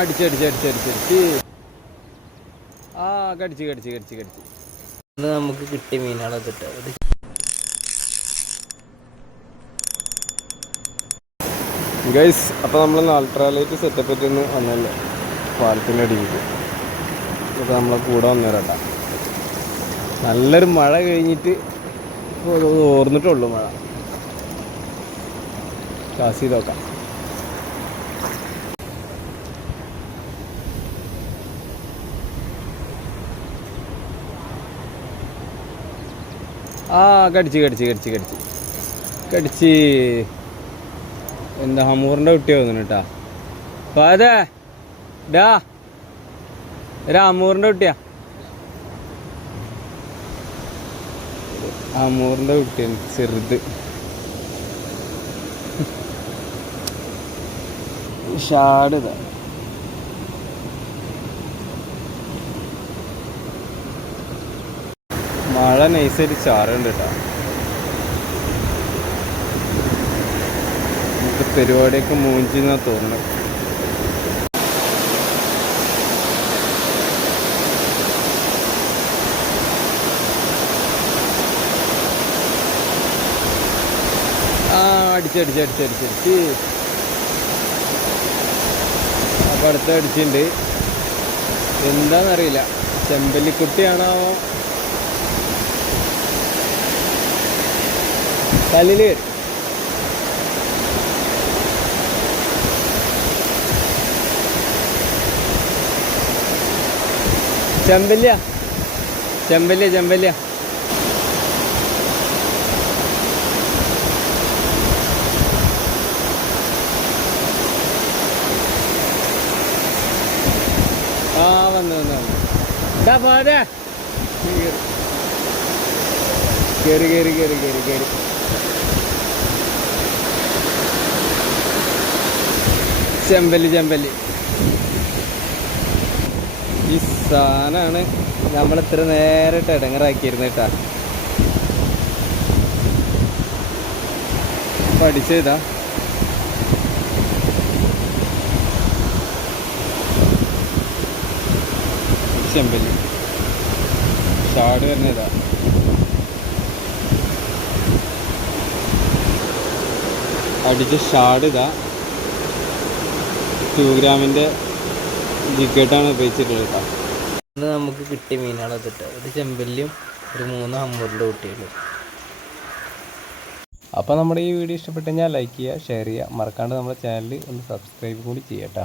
അടിച്ചടിച്ചടിച്ചടിച്ചടിച്ച് ആ കടിച്ച് കടിച്ച് കടിച്ച് കടിച്ച് നമുക്ക് കിട്ടിയ മീനാണ് കിട്ടുക. ഗൈസ്, അപ്പോൾ നമ്മൾ അൾട്രാലൈറ്റ് സെറ്റപ്പ് പറ്റിയൊന്ന് വന്നല്ലേ പാലത്തിൻ്റെ അടിയിലേക്ക്. അപ്പോൾ നമ്മളെ കൂടെ വന്നേരട്ടാ. നല്ലൊരു മഴ കഴിഞ്ഞിട്ട് ഓർന്നിട്ടുള്ളൂ മഴ. കാശ് ചെയ്ത് നോക്കാം. ആ കടിച്ച് കടിച്ച് കടിച്ച് കടിച്ച് കടിച്ച് എന്താ ഹമൂറിൻ്റെ കുട്ടിയാ തോന്നുന്നു കേട്ടാ. അപ്പോൾ അതെ ഡാ ഒരു ഹമൂറിൻ്റെ കുട്ടിയാ. ഹമൂറിൻ്റെ കുട്ടിയാണ് ചെറുത്. ഷാടിതാ. മഴ നൈസായിട്ട് ചാറുണ്ട് കേട്ടോ. നമുക്ക് പരിപാടിയൊക്കെ മൂഞ്ചിന്നാ തോന്നുന്നത്. ആ അടിച്ചടിച്ചടിച്ചടിച്ചടിച്ച് അപ്പം അടുത്ത അടിച്ചിട്ടുണ്ട്. എന്താണെന്നറിയില്ല, ചെമ്പല്ലിക്കുട്ടിയാണോ കല്ലിൽ വരും. ചെമ്പല്യ ചെമ്പല്യ ചെമ്പല്യ ആ വന്നു വന്നു വന്നു. ഇതാ പോരെ കയറി കയറി കയറി കയറി കയറി. ചെമ്പല്ലി ചെമ്പല്ലി ഈ സാധനമാണ് നമ്മളിത്ര നേരിട്ട് ഇടങ്ങറാക്കിയിരുന്നു കേട്ടാ. പഠിച്ചതാ ചെമ്പല്ലി ഷാട് വരുന്നതാ. അടിച്ച ഷാഡ് ഇതാ 2 ഗ്രാമിൻ്റെ ജിഗട്ടാണ് ഉപയോഗിച്ചിട്ടുള്ളത് കേട്ടോ. ഇന്ന് നമുക്ക് കിട്ടിയ മീനാണ് കിട്ടുക. ഒരു ചെമ്പല്ലിയും ഒരു 3 ഹമ്മൂറിൻ്റെ കുട്ടികളും. അപ്പോൾ നമ്മുടെ ഈ വീഡിയോ ഇഷ്ടപ്പെട്ടു കഴിഞ്ഞാൽ ലൈക്ക് ചെയ്യുക, ഷെയർ ചെയ്യുക, മറക്കാണ്ട് നമ്മുടെ ചാനൽ ഒന്ന് സബ്സ്ക്രൈബ് കൂടി ചെയ്യാം കേട്ടോ.